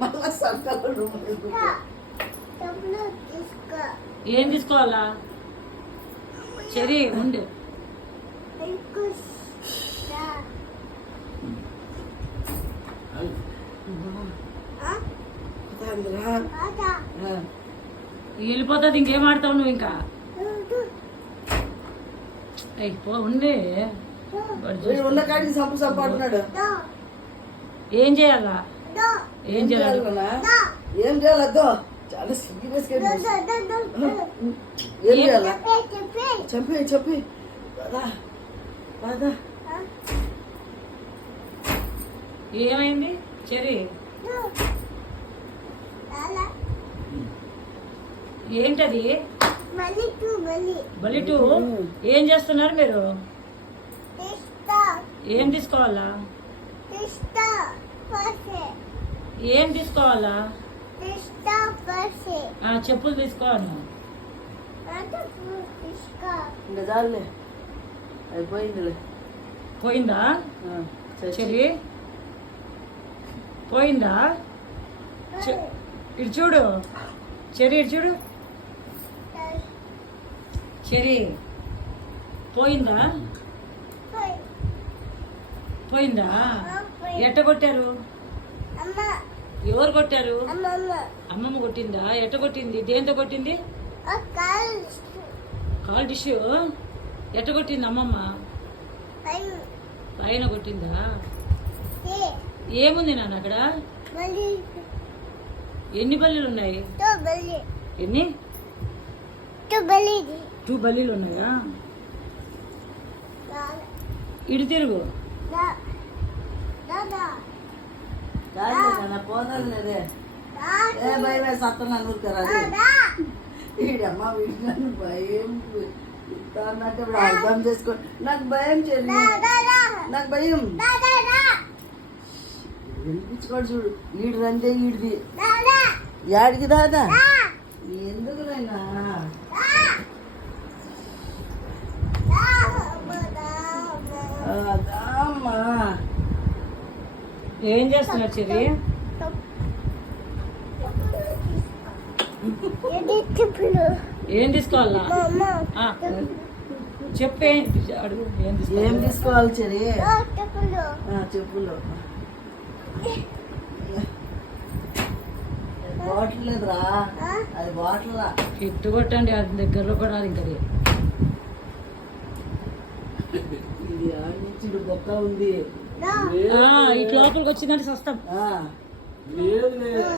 మళ్ళా సంకలు ఏం తీసుకోవాలా? సరే ఉండు. వెళ్ళిపోతుంది. ఇంకేం ఆడతావు నువ్వు? ఇంకా పో ఉండే. ఉన్న కాడికి సంపు సంపు అంటున్నాడు. ఏం చేయాలా? ఏం చేయాలి? ఏం చేయాలద్దో చాలా సీరియస్ గా ఏం చేయాలా? చెప్పి చెప్పి ఏమైంది? చెరి ఏంటది? బలిటు. ఏం చేస్తున్నారు మీరు? ఏం తీసుకోవాలా? ఏం తీసుకోవాలా? చెప్పులు తీసుకోను. ఇంకా చాలులే, అయిపోయిందిలే. పోయిందా చెరి? పోయిందా? ఇటు చూడు చెరి, ఇటు చూడు చెరి. పోయిందా? పోయిందా? ఎట్ట కొట్టారు? ఎవరు కొట్టారు? అమ్మమ్మ కొట్టిందా? ఎట్ట కొట్టింది? దేంతో కొట్టింది? Call dish. ఎట్ట కొట్టింది అమ్మమ్మ? పైన కొట్టిందా? ఏముంది నాన్న అక్కడ? ఎన్ని బల్లీలు ఉన్నాయి? ఎన్ని? 2 బల్లీలు ఉన్నాయా? ఇటు తిరుగు. పోదలేదే ఏ భయం సత్తం నూరుకరా వీడమ్మ వీడి భయం అంటే అర్థం చేసుకో. నాకు భయం చేయండి, నాకు భయం. వినిపించుకోడు చూడు. ఈడు రందే ఈడిది యాడికి దాదా ఎందుకు నైనా అమ్మా. ఏం చేస్తున్నారు చెరి? ఏం తీసుకోవాలా? చెప్పే అడుగు. ఏం తీసుకోవాలి చెరి? చెప్పులు. బాటిల్ లేదురా, అది బాటిల్ రా. ఎట్టు కొట్టండి, అది దగ్గరలో కూడా. ఇంకా ఇది ఆడించుడు బొక్క ఉంది. ఇటు లోపలికి వచ్చిందంటే సస్తాం.